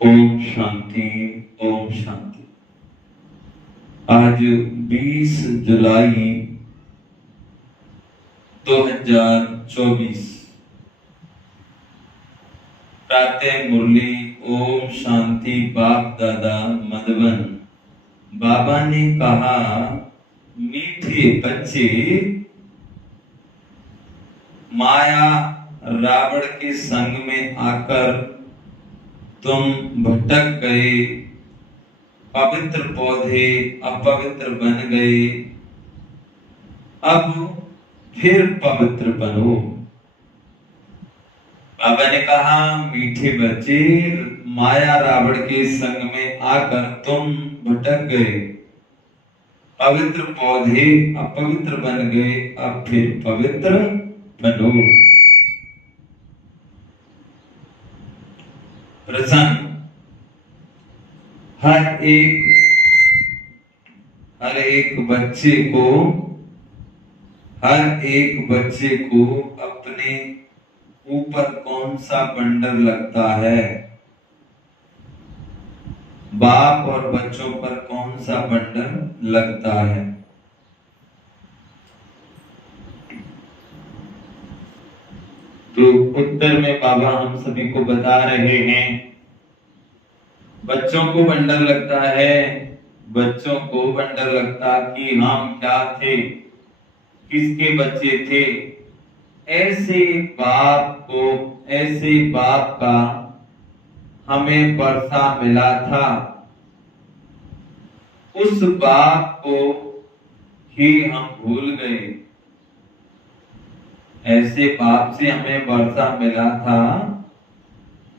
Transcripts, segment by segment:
ओम शांति। ओम शांति। आज 20 जुलाई 2024 प्रातः मुरली ओम शांति। बाप दादा मधुबन। बाबा ने कहा, मीठे बच्चे, माया रावण के संग में आकर तुम भटक गए, पवित्र पौधे अपवित्र बन गए, अब फिर पवित्र बनो। बाबा ने कहा, मीठे बच्चे, माया रावण के संग में आकर तुम भटक गए, पवित्र पौधे अपवित्र बन गए, अब फिर पवित्र बनो। प्रसन्न हर एक बच्चे को अपने ऊपर कौन सा बंडर लगता है? बाप और बच्चों पर कौन सा बंडर लगता है? तो उत्तर में बाबा हम सभी को बता रहे हैं, बच्चों को बंडर लगता है। बच्चों को बंडर लगता कि हम क्या थे, किसके बच्चे थे। ऐसे बाप का हमें वर्षा मिला था, उस बाप को ही हम भूल गए। ऐसे बाप से हमें वर्षा मिला था,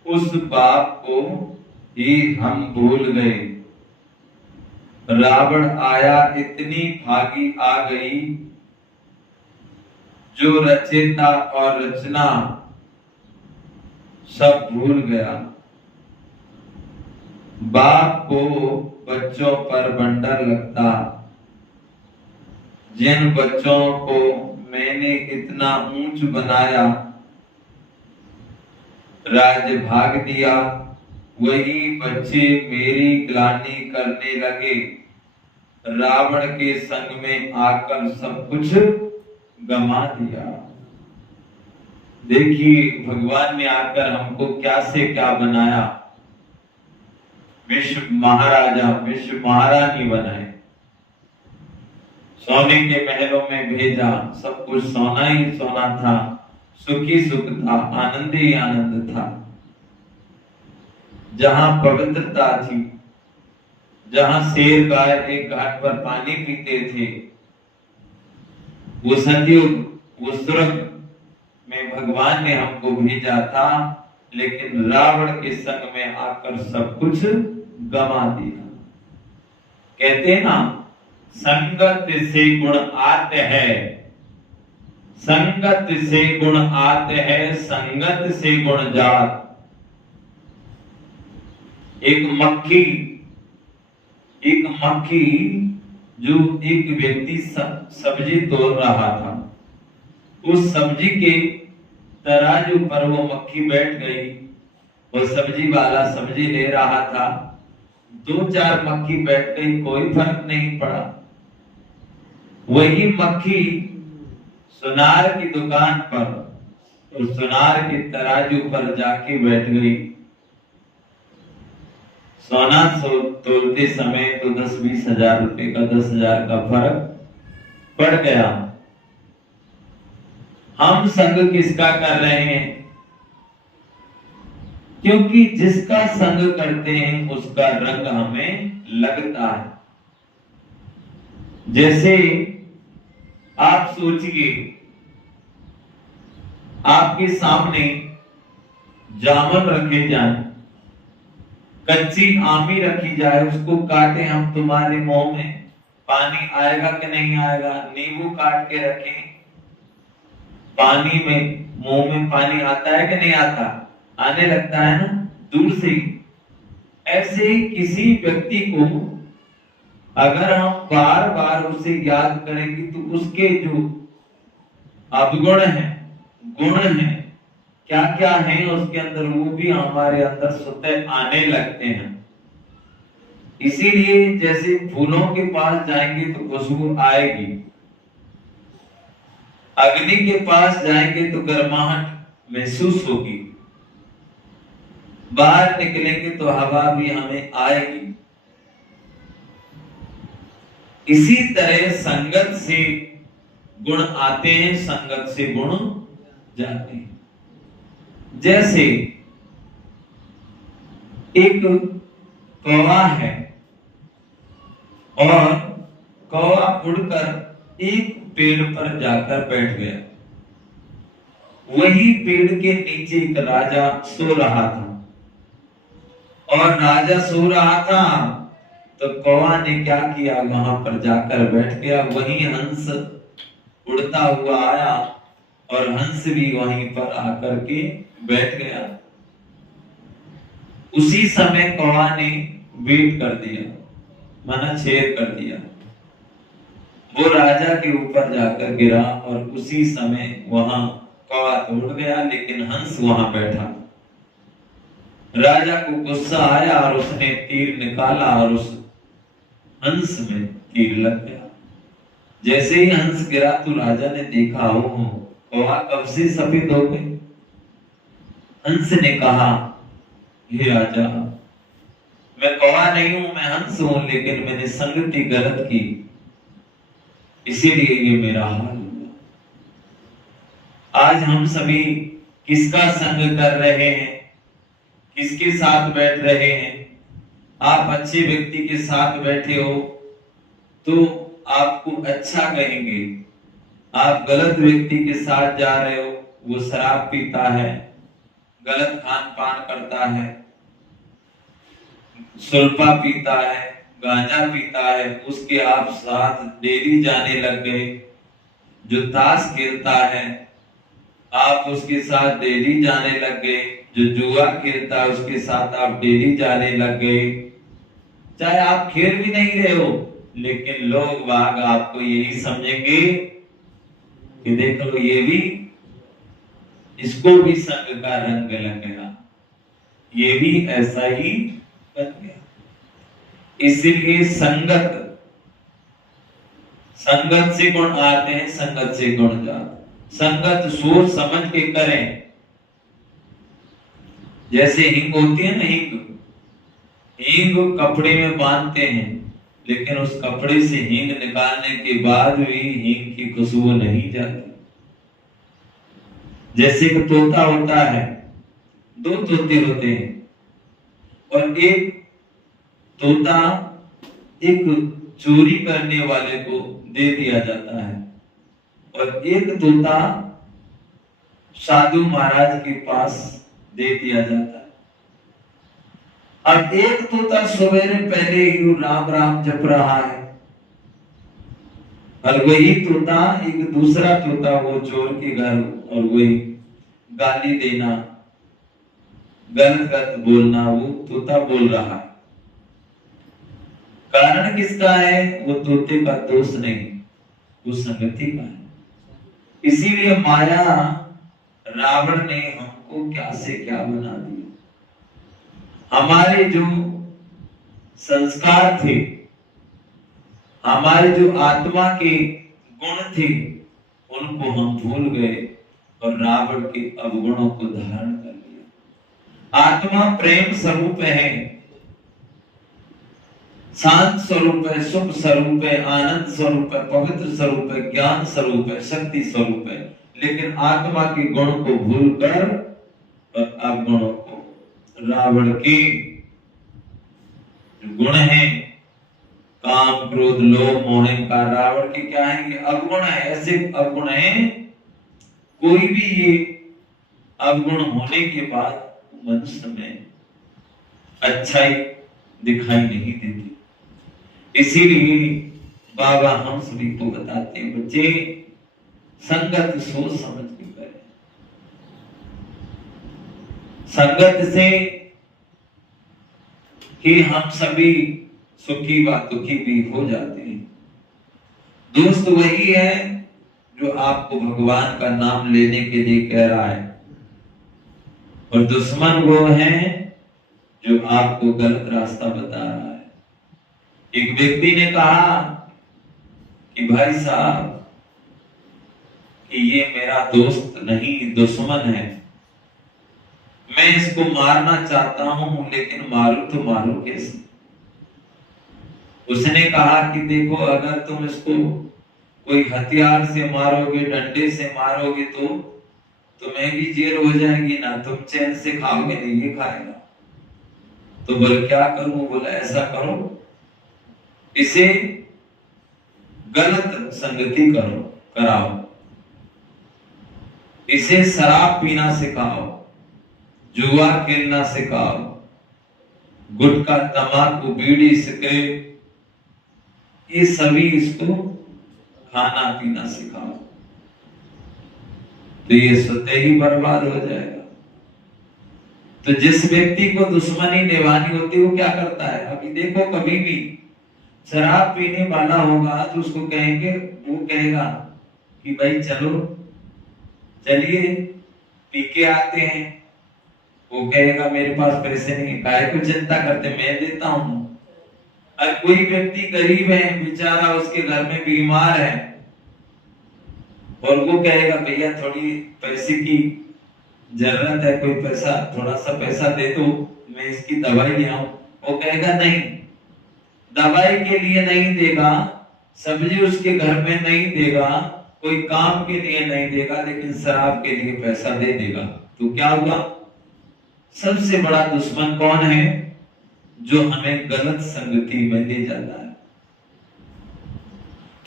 उस बाप को ही हम भूल गए। रावण आया, इतनी भागी आ गई, जो रचेता और रचना सब भूल गया। बाप को बच्चों पर बंडर लगता, जिन बच्चों को मैंने इतना ऊंच बनाया, राज्य भाग दिया, वही बच्चे मेरी ग्लानि करने लगे। रावण के संग में आकर सब कुछ गमा दिया। देखिए, भगवान ने आकर हमको क्या से क्या बनाया। विश्व महाराजा, विश्व महारानी बनाए, सोने के महलों में भेजा, सब कुछ सोना ही सोना था, सुखी सुख था, आनंद ही आनंद था। जहां पवित्रता थी, जहां शेर गाय एक घाट पर पानी पीते थे, वो सतयुग, वो स्वर्ग में भगवान ने हमको भेजा था, लेकिन रावण के संग में आकर सब कुछ गमा दिया। कहते हैं ना, संगत से गुण आते हैं, संगत से गुण आते हैं, संगत से गुण जात। एक मक्खी जो एक व्यक्ति सब्जी तोड़ रहा था, उस सब्जी के तराजू पर वो मक्खी बैठ गई। वो सब्जी वाला सब्जी ले रहा था, 2-4 मक्खी बैठ गई, कोई फर्क नहीं पड़ा। वही मक्खी सुनार की दुकान पर, तो सुनार के तराजू पर जाके बैठ गई। सोना तोलते समय तो 10-20 हजार रुपए का, 10,000 का फर्क पड़ गया। हम संग किसका कर रहे हैं? क्योंकि जिसका संग करते हैं उसका रंग हमें लगता है। जैसे आप सोचिए, आपके सामने जामुन रखे जाए, कच्ची आमी रखी जाए, उसको काटे हम, तुम्हारे मुंह में पानी आएगा कि नहीं आएगा? नींबू काट के रखें, पानी में, मुंह में पानी आता है कि नहीं आता? आने लगता है ना, दूर से ही। ऐसे ही किसी व्यक्ति को अगर हम बार बार उसे याद करेंगे तो उसके जो अवगुण हैं, गुण हैं, क्या क्या है उसके अंदर, वो भी हमारे अंदर स्वतः आने लगते हैं। इसीलिए जैसे फूलों के पास जाएंगे तो खुशबू आएगी, अग्नि के पास जाएंगे तो गर्माहट महसूस होगी, बाहर निकलेंगे तो हवा भी हमें आएगी। इसी तरह संगत से गुण आते हैं, संगत से गुण जाते हैं। जैसे एक कौवा है और कौवा उड़कर एक पेड़ पर जाकर बैठ गया। वही पेड़ के नीचे एक राजा सो रहा था, और राजा सो रहा था तो कौवा ने क्या किया, वहां पर जाकर बैठ गया। वही हंस उड़ता हुआ आया और हंस भी वहीं पर आकर के बैठ गया। उसी समय कौवा ने वेट कर दिया, माना छेद कर दिया। वो राजा के ऊपर जाकर गिरा और उसी समय वहां कौवा तो उड़ गया, लेकिन हंस वहां बैठा। राजा को गुस्सा आया और उसने तीर निकाला और उस हंस में तीर लग गया। जैसे ही हंस गिरा तो राजा ने देखा, हो कौवा कब से सफेद हो गई। हंस ने कहा, हे राजा, मैं कौवा नहीं हूं, मैं हंस हूं, लेकिन मैंने संगति गलत की, इसीलिए ये मेरा हाल हुआ। आज हम सभी किसका संग कर रहे हैं, किसके साथ बैठ रहे हैं? आप अच्छे व्यक्ति के साथ बैठे हो तो आपको अच्छा कहेंगे। आप गलत व्यक्ति के साथ जा रहे हो, वो शराब पीता है, गलत खान पान करता है, सुल्फा पीता है, गांजा पीता है, उसके आप साथ डेली जाने लग गए। जो ताश खेलता है आप उसके साथ डेली जाने लग गए। जो जुआ खेलता है उसके साथ आप डेली जाने लग गए। चाहे आप खेल भी नहीं रहे हो, लेकिन लोग बाग आपको यही समझेंगे कि देख लो, ये भी, इसको भी संग का रंग लग गया, ये भी ऐसा ही बन गया। इसलिए संगत से गुण आते हैं, संगत से गुण जाते। संगत सोच समझ के करें। जैसे हिंग होती है ना, हींग कपड़े में बांधते हैं, लेकिन उस कपड़े से हींग निकालने के बाद भी हींग की खुशबू नहीं जाती। जैसे एक तोता होता है, दो तोते होते हैं, और एक तोता एक चोरी करने वाले को दे दिया जाता है, और एक तोता साधु महाराज के पास दे दिया जाता है। अब एक तोता सवेरे पहले ही राम राम जप रहा है, और वही तोता, एक दूसरा तोता, वो चोर के घर, और वही गाली देना, गलत गलत बोलना, वो तोता बोल रहा है। कारण किसका है? वो तोते का दोष नहीं, वो संगति का है। इसीलिए माया, रावण ने हमको क्या से क्या बना दिया। हमारे जो संस्कार थे, हमारे जो आत्मा के गुण थे, उनको हम भूल गए और रावण के अवगुणों को धारण कर लिया। आत्मा प्रेम स्वरूप है, शांत स्वरूप है, सुख स्वरूप है, आनंद स्वरूप है, पवित्र स्वरूप है, ज्ञान स्वरूप है, शक्ति स्वरूप है। लेकिन आत्मा के गुण को भूलकर और अवगुणों को, रावण के गुण हैं काम, क्रोध, लोभ, मोह, का रावण के क्या है? ये अवगुण है। ऐसे अवगुण हैं, कोई भी ये अवगुण होने के बाद मनुष्य में अच्छाई दिखाई नहीं देती। इसीलिए बाबा हम सभी को बताते हैं, बच्चे संगत सोच समझ के करें। संगत से ही हम सभी सुखी व दुखी भी हो जाते हैं। दोस्त वही है जो आपको भगवान का नाम लेने के लिए कह रहा है, और दुश्मन वो है जो आपको गलत रास्ता बता रहा है। एक व्यक्ति ने कहा कि भाई साहब कि ये मेरा दोस्त नहीं दुश्मन है, मैं इसको मारना चाहता हूं लेकिन मारू तो मारू कैसे। उसने कहा कि देखो अगर तुम इसको कोई हथियार से मारोगे, डंडे से मारोगे तो तुम्हें भी जेल हो जाएगी ना, तुम चैन से खाओगे नहीं, ये खाएगा। तो बोले क्या करूं? बोला ऐसा करो, इसे गलत संगति कराओ, इसे शराब पीना सिखाओ, जुआ खेलना सिखाओ, गुटखा, तंबाकू, बीड़ी, सिगरेट, ये सभी इसको खाना पीना सिखाओ, तो ये स्वतः ही बर्बाद हो जाएगा। तो जिस व्यक्ति को दुश्मनी निभानी होती है वो क्या करता है? अभी देखो कभी भी शराब पीने वाला होगा तो उसको कहेंगे, वो कहेगा कि भाई चलो चलिए पी के आते हैं। वो कहेगा मेरे पास पैसे नहीं, काहे को चिंता करते, मैं देता हूं। और कोई व्यक्ति गरीब है बेचारा, उसके घर में बीमार है और वो कहेगा भैया थोड़ी पैसे की जरूरत है, कोई पैसा, थोड़ा सा पैसा दे दो, मैं इसकी दवाई ले आऊं। वो कहेगा नहीं, दवाई के लिए नहीं देगा, सब्जी उसके घर में नहीं देगा, कोई काम के लिए नहीं देगा, लेकिन शराब के लिए पैसा दे देगा। तो क्या हुआ? सबसे बड़ा दुश्मन कौन है? जो हमें गलत संगति में ले जाता है।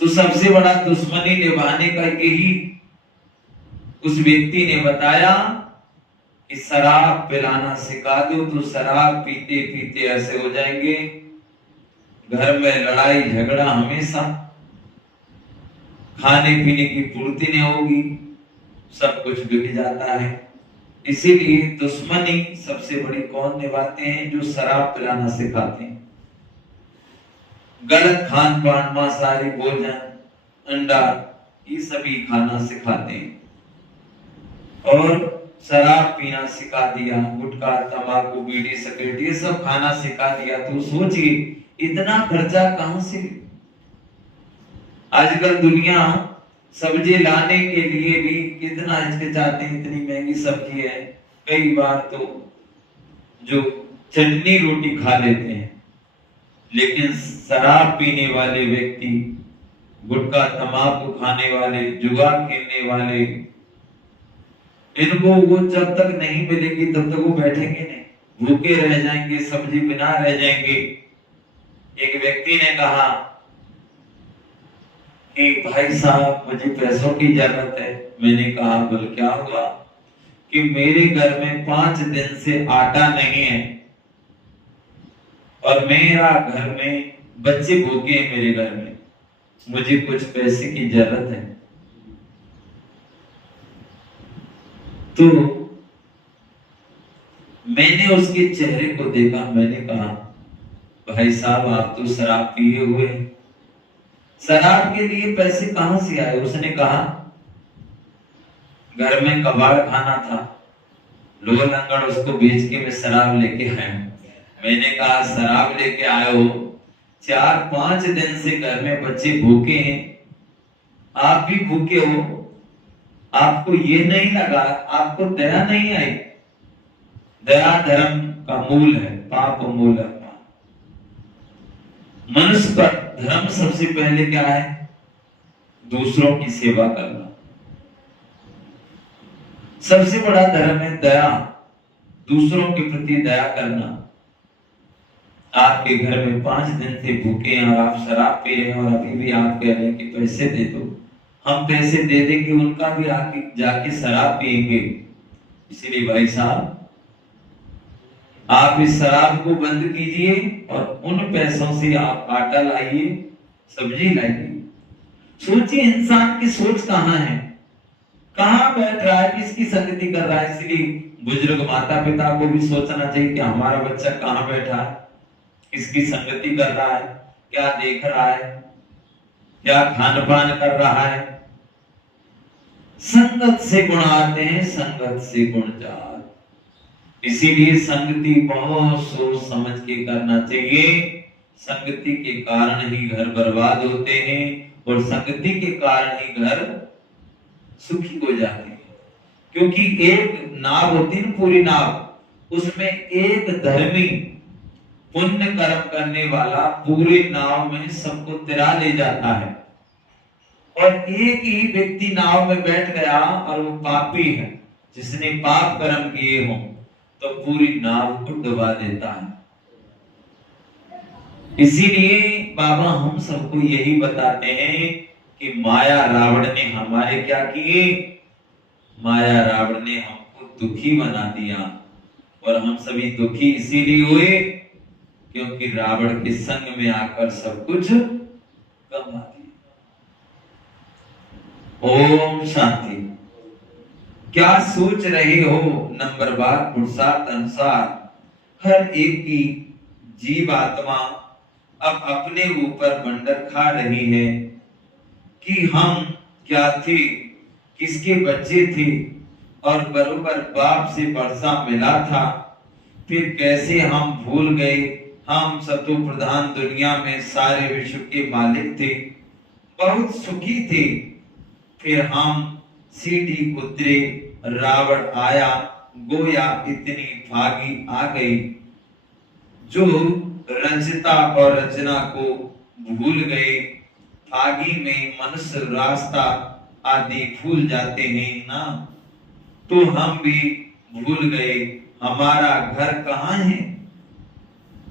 तो सबसे बड़ा दुश्मनी निभाने का यही उस व्यक्ति ने बताया कि शराब पिलाना सिखा दो, तो शराब पीते पीते ऐसे हो जाएंगे, घर में लड़ाई झगड़ा हमेशा, खाने पीने की पूर्ति नहीं होगी, सब कुछ बिक जाता है। इसीलिए दुश्मनी सबसे बड़ी कौन निभाते हैं? जो शराब पिलाना सिखाते हैं, गलत खान पान, मांसाहारी भोजन, अंडा, ये सभी खाना सिखाते हैं और शराब पीना सिखा दिया, गुटखा, तंबाकू, बीड़ी, सिगरेट, ये सब खाना सिखा दिया। तो सोचिए इतना खर्चा कहां से? आजकल दुनिया सब्जी लाने के लिए भी कितना हिचकिचाते हैं, इतनी महंगी सब्जी है। कई बार तो जो चटनी रोटी खा लेते हैं, लेकिन शराब पीने वाले व्यक्ति, गुटखा तंबाकू खाने वाले, जुआ खेलने वाले, इनको वो जब तक नहीं मिलेगी तब तक वो बैठेंगे नहीं, भूखे रह जाएंगे, सब्जी बिना रह जाएंगे। एक व्यक्ति ने कहा कि भाई साहब मुझे पैसों की जरूरत है। मैंने कहा बोल क्या हुआ? कि मेरे घर में 5 दिन से आटा नहीं है और मेरा घर में बच्चे भूखे हैं, मेरे घर में, मुझे कुछ पैसे की जरूरत है। तो मैंने उसके चेहरे को देखा, मैंने कहा भाई साहब आप तो शराब पिए हुए हैं, शराब के लिए पैसे कहां से आए? उसने कहा घर में कबाड़ खाना था, लोग लंगड़, उसको बेच के मैं शराब लेके आया। मैंने कहा शराब लेके आए हो, 4-5 दिन से घर में बच्चे भूखे हैं, आप भी भूखे हो, आपको ये नहीं लगा, आपको दया नहीं आई? दया धर्म का मूल है, पाप मूल है। मनुष्य का धर्म सबसे पहले क्या है? दूसरों की सेवा करना। सबसे बड़ा धर्म है दया, दूसरों के प्रति दया करना। आपके घर में 5 दिन से भूखे हैं और आप शराब पी रहे हैं और अभी भी आप कह रहे हैं कि पैसे दे दो, हम पैसे दे देंगे, उनका भी आके जाके शराब पिएंगे। इसीलिए भाई साहब आप इस शराब को बंद कीजिए और उन पैसों से आप आटा लाइए, सब्जी लाइए। सोचिए इंसान की सोच कहां है, कहां बैठ रहा है, किसकी संगति कर रहा है। इसलिए बुजुर्ग माता पिता को भी सोचना चाहिए कि हमारा बच्चा कहां बैठा है, किसकी संगति कर रहा है, क्या देख रहा है, क्या खान पान कर रहा है। संगत से गुण आते हैं, संगत से गुण जाते। इसीलिए संगति बहुत सोच समझ के करना चाहिए। संगति के कारण ही घर बर्बाद होते हैं और संगति के कारण ही घर सुखी हो जाते हैं। क्योंकि एक नाव होती है, पूरी नाव, उसमें एक धर्मी पुण्य कर्म करने वाला पूरे नाव में सबको तिरा ले जाता है, और एक ही व्यक्ति नाव में बैठ गया और वो पापी है, जिसने पाप कर्म किए हों, तो पूरी नाव को डुबा देता है। इसीलिए बाबा हम सबको यही बताते हैं कि माया रावण ने हमारे क्या किए, माया रावण ने हमको दुखी बना दिया, और हम सभी दुखी इसीलिए हुए क्योंकि रावण के संग में आकर सब कुछ गंवा दिया। ओम शांति। क्या सोच रहे हो? नंबर बार पुरुषार्थ अनुसार हर एक की जीव आत्मा अब अपने ऊपर बंडर खा रही है कि हम क्या थे, किसके बच्चे थे, और बरोबर बाप से वर्षा मिला था, फिर कैसे हम भूल गए हम सतो प्रधान दुनिया में सारे विश्व के मालिक थे, बहुत सुखी थे, फिर हम सीढ़ी उतरे, रावण आया, गोया इतनी भागी आ गई जो रचता और रचना को भूल गए। भागी में मनुष्य रास्ता आदि भूल जाते हैं ना, तो हम भी भूल गए हमारा घर कहाँ है,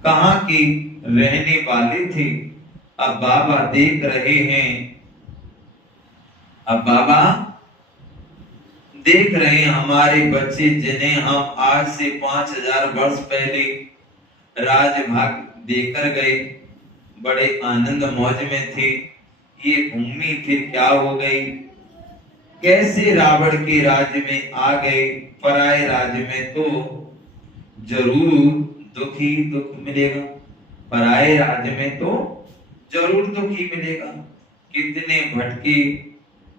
कहाँ के रहने वाले थे। अब बाबा देख रहे हैं, अब बाबा देख रहे हैं हमारे बच्चे जिन्हें हम आज से 5000 वर्ष पहले राजभाग देकर गए, बड़े आनंद मौज में थे, ये भूमि फिर क्या हो गई, कैसे रावण के राज्य में आ गए, पराये राज्य में तो जरूर दुख ही दुख मिलेगा, पराये राज्य में तो जरूर दुख ही मिलेगा। कितने भटके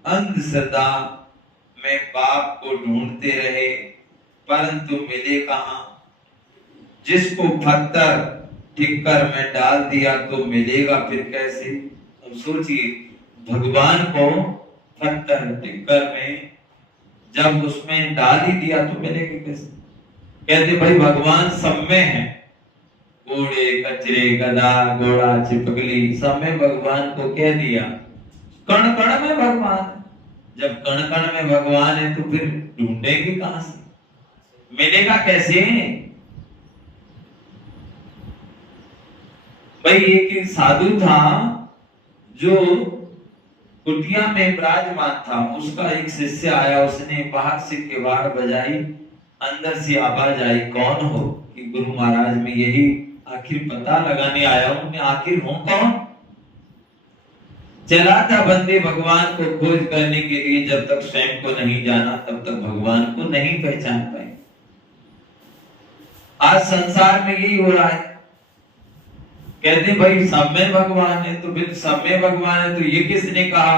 अंधश्रद्धा में बाप को ढूंढते रहे, परंतु मिले कहां। जिसको पत्थर टिक्कर में डाल दिया तो मिलेगा फिर कैसे। अब सोचिए, भगवान को पत्थर टिक्कर में जब उसमें डाल ही दिया तो मिलेगा कैसे। कहते भाई भगवान सब में है, घोड़े कचरे गधा घोड़ा चिपकली सब में भगवान को कह दिया, कण कण में भगवान। जब कण कण में भगवान है तो फिर ढूंढेंगे कहां से, मिलेगा कैसे। भाई एक साधु था जो कुटिया में विराजमान था, उसका एक शिष्य आया, उसने बाहर से किवाड़ बजाई, अंदर से आवाज आई, कौन हो? कि गुरु महाराज में यही आखिर पता लगाने आया हूं, मैं आखिर हूं कौन। चला था बंदे भगवान को खोज करने के लिए, जब तक स्वयं को नहीं जाना तब तक भगवान को नहीं पहचान पाए। आज संसार में यही हो रहा है, कहते भाई सब में भगवान है, तो फिर सब में भगवान है तो ये किसने कहा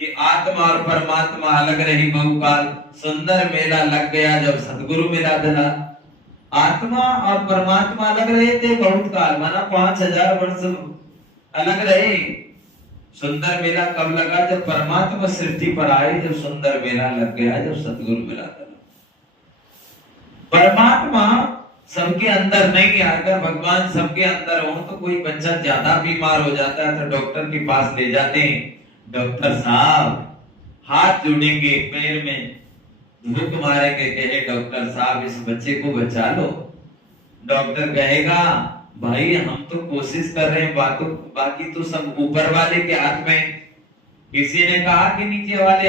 कि आत्मा और परमात्मा अलग रही बहुकाल, सुंदर मेला लग गया जब सतगुरु मिला दिला। आत्मा और परमात्मा अलग रहे थे बहुत काल, माना 5000 वर्ष अलग रहे। सुंदर मेला कब लगा? जब परमात्मा सृष्टि पर आए, जब सुंदर मेला लग गया, जब सतगुरु मिला था। परमात्मा सबके अंदर नहीं है। अगर भगवान सबके अंदर हो तो कोई बच्चा ज्यादा बीमार हो जाता है तो डॉक्टर के पास ले जाते हैं, डॉक्टर साहब हाथ जोड़ेंगे, पैर में धूप मारेंगे, कहे डॉक्टर साहब इस बच्चे को बचा लो। डॉक्टर कहेगा भाई हम तो कोशिश कर रहे हैं, बाकी तो सब ऊपर वाले के हाथ में। किसी ने कहा कि नीचे वाले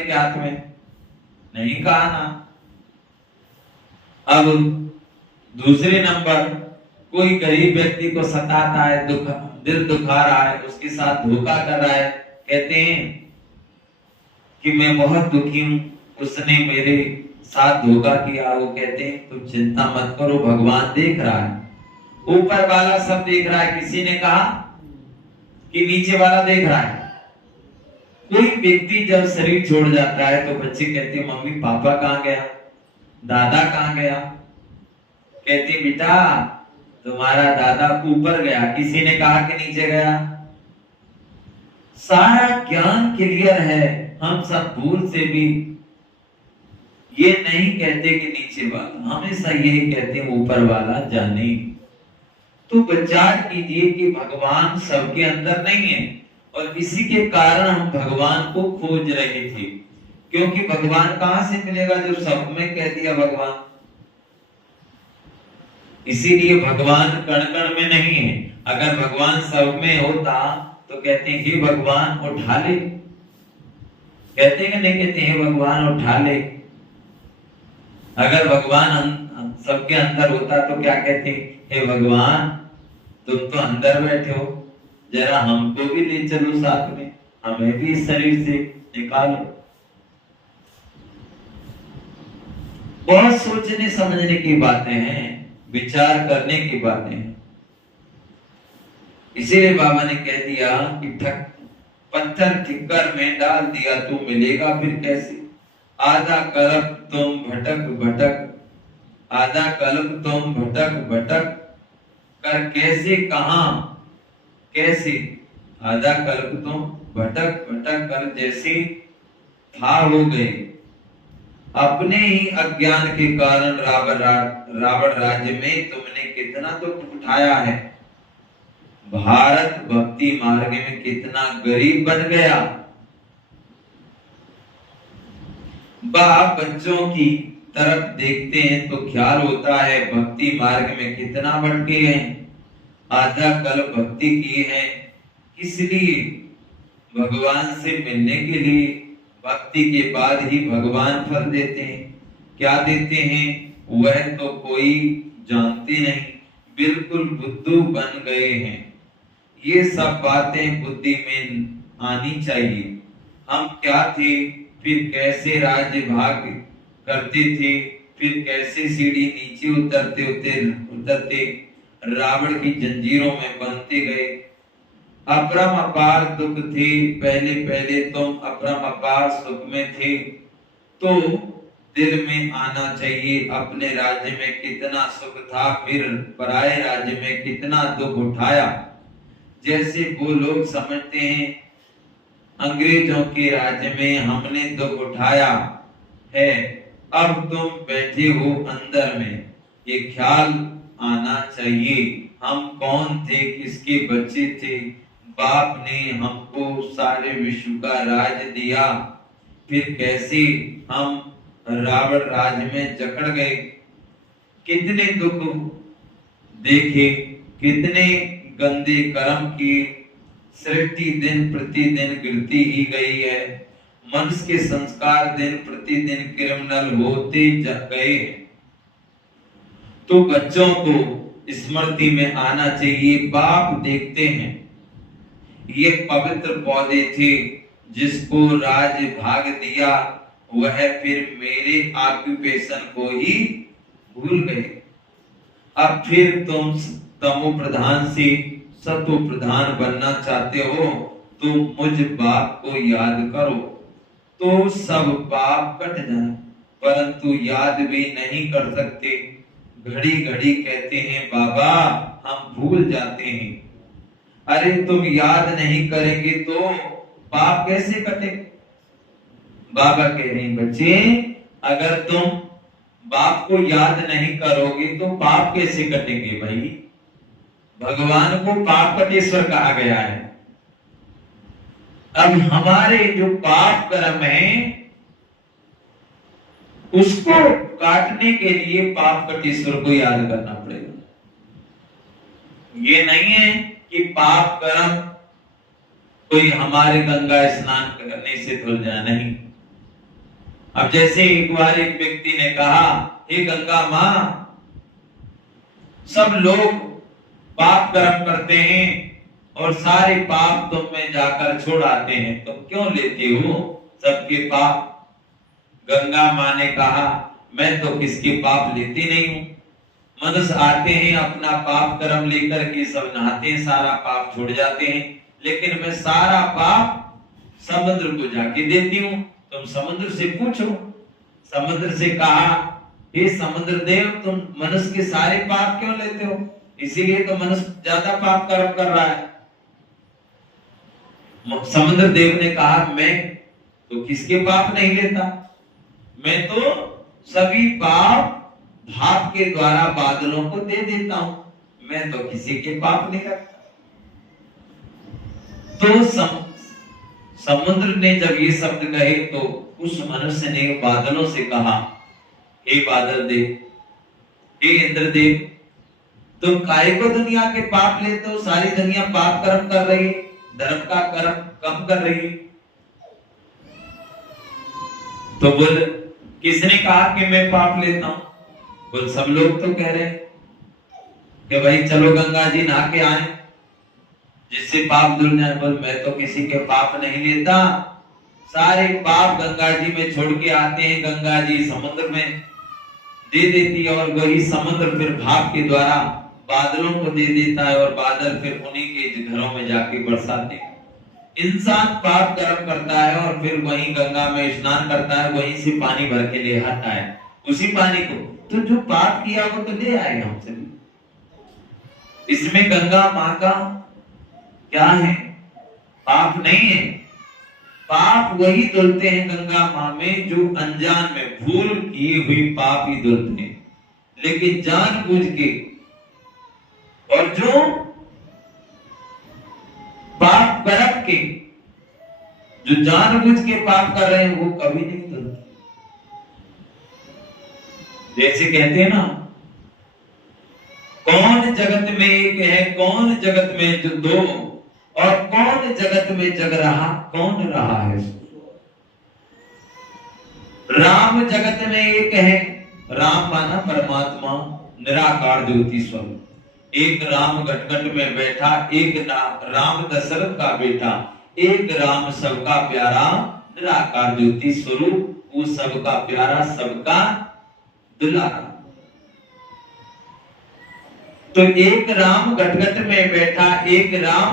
के हाथ में? नहीं कहा ना। अब दूसरे नंबर, कोई गरीब व्यक्ति को सताता है, दिल दुखा रहा है, उसके साथ धोखा कर रहा है, कहते हैं कि मैं बहुत दुखी हूं, उसने मेरे साथ धोखा किया। वो कहते हैं तुम चिंता मत करो, भगवान देख रहा है, ऊपर वाला सब देख रहा है। किसी ने कहा कि नीचे वाला देख रहा है। कोई व्यक्ति जब शरीर छोड़ जाता है तो बच्चे कहते हैं मम्मी पापा कहाँ गया, दादा कहाँ गया? कहती बेटा तुम्हारा दादा ऊपर गया। किसी ने कहा कि नीचे गया? सारा ज्ञान क्लियर है, हम सब भूल से भी ये नहीं कहते कि नीचे वाला, हमेशा यही कहते हैं ऊपर वाला जाने। तो विचार कीजिए कि भगवान सबके अंदर नहीं है, और इसी के कारण हम भगवान को खोज रहे थे। क्योंकि भगवान कहां से मिलेगा जो सब में कह दिया भगवान। इसीलिए भगवान कण कण में नहीं है। अगर भगवान सब में होता तो कहते हैं हे भगवान उठा ले, कहते हैं कि नहीं कहते हे भगवान उठा ले। अगर भगवान सबके अंदर होता तो क्या कहते, हे भगवान तुम तो अंदर बैठे हो, जरा हमको भी ले चलो साथ में, हमें भी इस शरीर से निकालो। बहुत सोचने समझने की बातें हैं, विचार करने की बातें हैं। इसीलिए बाबा ने कह दिया कि पत्थर ठिक्कर में डाल दिया तू मिलेगा फिर कैसे। आधा कल्प तुम भटक भटक, आधा कल्प तुम भटक भटक कर कैसे कहां कैसे। आधा कल्प तुम भटक भटक कर जैसे था हो गए। अपने ही अज्ञान के कारण रावण राज्य में तुमने कितना दुख उठाया है। भारत भक्ति मार्ग में कितना गरीब बन गया। बाप बच्चों की तरफ देखते हैं तो ख्याल होता है भक्ति मार्ग में कितना भटके हैं। आधा कल भक्ति की है, किस लिए? भगवान से मिलने के लिए। भक्ति के बाद ही भगवान फल देते हैं। क्या देते हैं वह तो कोई जानते नहीं, बिल्कुल बुद्धू बन गए हैं। ये सब बातें बुद्धि में आनी चाहिए। हम क्या थे, फिर कैसे राज्य भाग करते थे, फिर कैसे सीढ़ी नीचे उतरते उतरते रावण की जंजीरों में बंधते गए। अपरम अपार दुख थे, पहले पहले तुम अपरम अपार सुख में थे। तो दिल में आना चाहिए अपने राज्य में कितना सुख था, फिर पराये राज्य में कितना दुख उठाया। जैसे वो लोग समझते हैं अंग्रेजों के राज्य में हमने दुख उठाया है, अब तुम बैठे हो अंदर में। ये ख्याल आना चाहिए हम कौन थे, किसके बच्चे थे। बाप ने हमको सारे विश्व का राज दिया, फिर कैसे हम रावण राज में जकड़ गए। कितने दुख देखे, कितने गंदे कर्म की सृष्टि दिन प्रतिदिन गिरती ही गई है। मनुष्य के संस्कार दिन प्रतिदिन क्रिमिनल होते गए। तो बच्चों को स्मृति में आना चाहिए। बाप देखते हैं ये पवित्र पौधे थे जिसको राज भाग दिया, वह फिर मेरे ऑक्यूपेशन को ही भूल गए। अब फिर तुम तमो प्रधान से सतो प्रधान बनना चाहते हो तो मुझ बाप को याद करो, तो सब पाप कट जाए। परंतु याद भी नहीं कर सकते। घड़ी घड़ी कहते हैं बाबा हम भूल जाते हैं। अरे तुम याद नहीं करेंगे तो पाप कैसे कटे? बाबा कह रहे हैं बच्चे अगर तुम बाप को याद नहीं करोगे तो पाप कैसे कटेंगे भाई? भगवान को पाप कटेश्वर कहा गया है। अब हमारे जो पाप कर्म है उसको काटने के लिए पाप कटेश्वर को याद करना पड़ेगा। ये नहीं है कि पाप कर्म कोई हमारे गंगा स्नान करने से धुल जाए, नहीं। अब जैसे एक बार एक व्यक्ति ने कहा हे गंगा मां, सब लोग पाप कर्म करते हैं और सारे पाप तुम में जाकर छोड़ आते हैं, तुम क्यों लेते हो सबके पाप? गंगा मां ने कहा मैं तो किसके पाप लेती नहीं हूं। मनुष्य आते हैं अपना पाप कर्म लेकर के सब नहाते हैं, सारा पाप छोड़ जाते हैं, लेकिन मैं सारा पाप समुद्र को जाके देती हूं। तुम समुद्र से पूछो। समुद्र से कहा हे समुद्र देव, तुम मनुष्य के सारे पाप क्यों लेते हो? इसीलिए तो मनुष्य ज्यादा पाप कर्म कर रहा है। समुद्र देव ने कहा, मैं तो किसके पाप नहीं लेता, मैं तो सभी पाप भाप के द्वारा बादलों को दे देता हूं, मैं तो किसी के पाप नहीं रखता। तो समुद्र ने जब ये शब्द कहे तो उस मनुष्य ने बादलों से कहा, हे बादल देव, हे इंद्रदेव, तुम काहे को दुनिया के पाप लेते हो? सारी दुनिया पाप कर्म कर रही है, धर्म का कर्म कम कर रही है। तो बोल, किसने कहा कि मैं पाप लेता हूं? बोल, सब लोग तो कह रहे हैं कि भाई चलो गंगा जी नहा के आए, जिससे पाप धुल जाए। बोल, मैं तो किसी के पाप नहीं लेता, सारे पाप गंगा जी में छोड़ के आते हैं, गंगा जी समुद्र में दे देती है, और वही समुद्र फिर भाप के द्वारा बादलों को दे देता है, और बादल फिर उन्हीं के घरों में जाके बरसाते हैं। इंसान पाप कर्म करता है और फिर वहीं गंगा में स्नान करता है, वहीं से पानी भर के ले आता है उसी पानी को। तो जो पाप किया वो तो ले आएगा हमसे। इसमें गंगा माँ का क्या है? पाप नहीं है। पाप वही धुलते हैं गंगा माँ में जो अनजान में भूल किए हुए पाप ही धुलते हैं, लेकिन जानबूझ के और जो पाप करक के, जो जानबूझ के पाप कर रहे हैं, वो कभी नहीं धुलते। जैसे कहते हैं ना, कौन जगत में एक है, कौन जगत में जो दो, और कौन जगत में जग रहा, कौन रहा है? राम जगत में एक है, राम माना परमात्मा निराकार ज्योति स्वरूप। एक राम गटगट में बैठा, एक राम दशरथ का बेटा, एक राम सबका प्यारा निराकार ज्योति स्वरूप, वो सबका प्यारा, सबका दुलारा। तो एक राम गटगट में बैठा, एक राम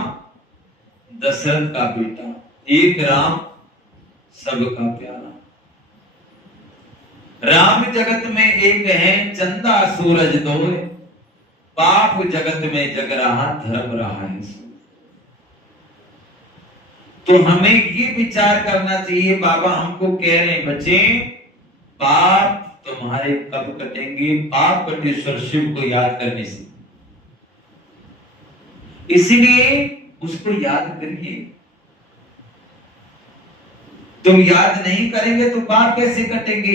दशरथ का बेटा, एक राम सबका प्यारा। राम जगत में एक है, चंदा सूरज दो, पाप जगत में जग रहा, धर्म रहा है। तो हमें ये विचार करना चाहिए, बाबा हमको कह रहे हैं, बच्चे पाप तुम्हारे कब कटेंगे? पाप कटेश्वर शिव को याद करने से। इसलिए उसको याद करिए। तुम याद नहीं करेंगे तो पाप कैसे कटेंगे?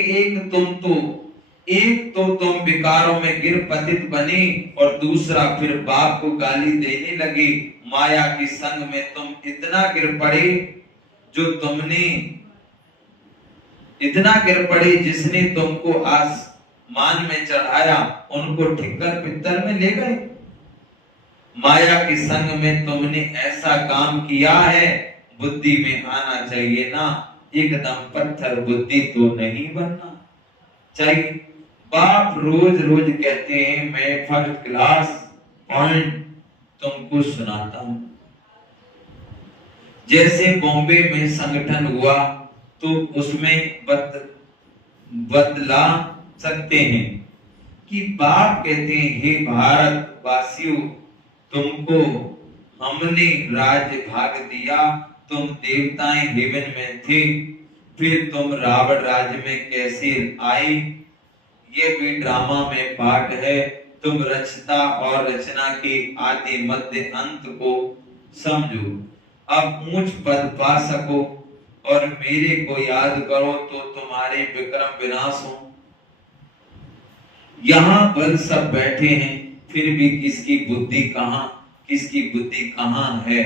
एक तो तुम विकारों में गिर पतित बने, और दूसरा फिर बाप को गाली देने लगे। माया के संग में तुम इतना गिर पड़े, जो तुमने इतना गिर पड़े, जिसने तुमको आसमान में चढ़ाया, उनको ठिक्कर पित्तर में ले गए। माया के संग में तुमने ऐसा काम किया है, बुद्धि में आना चाहिए ना, एकदम पत्थर बुद्धि तो नहीं बनना चाहिए। बाप रोज रोज कहते हैं, मैं फर्स्ट क्लास पॉइंट तुमको सुनाता हूं। जैसे बॉम्बे में संगठन हुआ तो उसमें बदला सकते हैं कि बाप कहते हैं, हे भारत वासियों, तुमको हमने राज्य भाग दिया, तुम देवताएं हेवन में थे, फिर तुम रावण राज्य में कैसे आए? ये भी ड्रामा में पार्ट है। तुम रचना और रचना के आदि मध्य अंत को समझो, अब ऊंच पद पा सको और मेरे को याद करो तो तुम्हारे विक्रम विनाश हो। यहाँ बल सब बैठे हैं, फिर भी किसकी बुद्धि कहाँ, किसकी बुद्धि कहाँ है?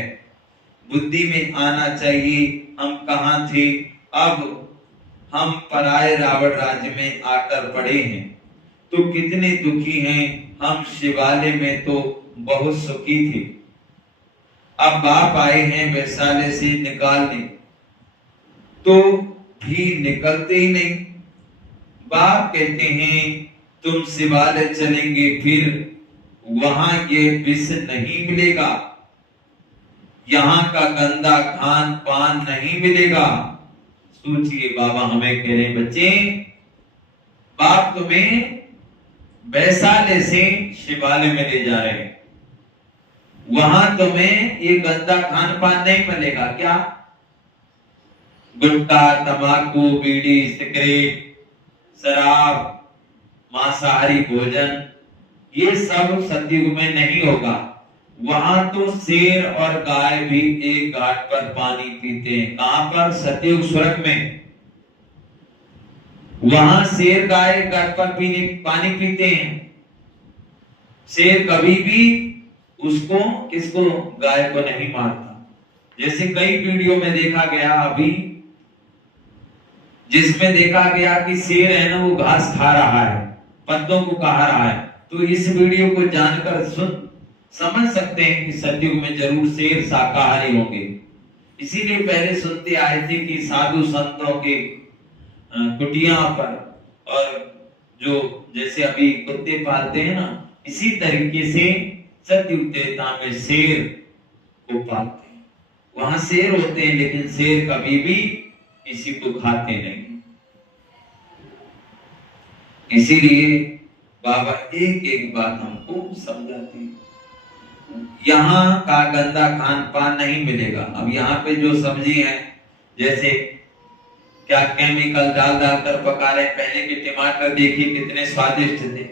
बुद्धि में आना चाहिए, हम कहाँ थे, अब हम पराये रावण राज्य में आकर पड़े हैं तो कितने दुखी हैं। हम शिवालय में तो बहुत सुखी थे, अब बाप आए हैं वैशाली से निकालने, तो भी निकलते ही नहीं। बाप कहते हैं तुम शिवालय चलेंगे, फिर वहां ये विष नहीं मिलेगा, यहाँ का गंदा खान पान नहीं मिलेगा। सोचिए, बाबा हमें कह रहे बच्चे बाप तुम्हें वैशाली से शिवालय में ले जा रहे हैं, वहां तुम्हें ये गंदा खान पान नहीं मिलेगा। क्या? गुटखा, तंबाकू, बीड़ी, सिगरेट, शराब, मांसाहारी भोजन, ये सब सतयुग में नहीं होगा। वहां तो शेर और गाय भी एक घाट पर पानी पीते हैं। कहां पर? सतयुग स्वर्ग में। वहां शेर गाय घाट पर पानी पीते हैं। शेर कभी भी उसको, किसको? गाय को नहीं मारता। जैसे कई वीडियो में देखा गया अभी, जिसमें देखा गया कि शेर है ना, वो घास खा रहा है, पत्तों को खा रहा है। तो इस वीडियो को जानकर समझ सकते हैं कि सतयुग में जरूर शेर शाकाहारी होंगे। इसीलिए पहले सुनते आए थे कि साधु संतों के कुटिया पर, और जो जैसे अभी कुत्ते पालते हैं ना, इसी तरीके से सतयुग त्रेता में शेर को पालते हैं। वहां शेर होते हैं, लेकिन शेर कभी भी किसी को खाते नहीं। इसीलिए बाबा एक एक बात हमको समझाते हैं। यहाँ का गंदा खान पान नहीं मिलेगा। अब यहाँ पे जो सब्जी है, जैसे क्या केमिकल डाल कर पका रहे। पहले के टमाटर देखिए कितने स्वादिष्ट थे,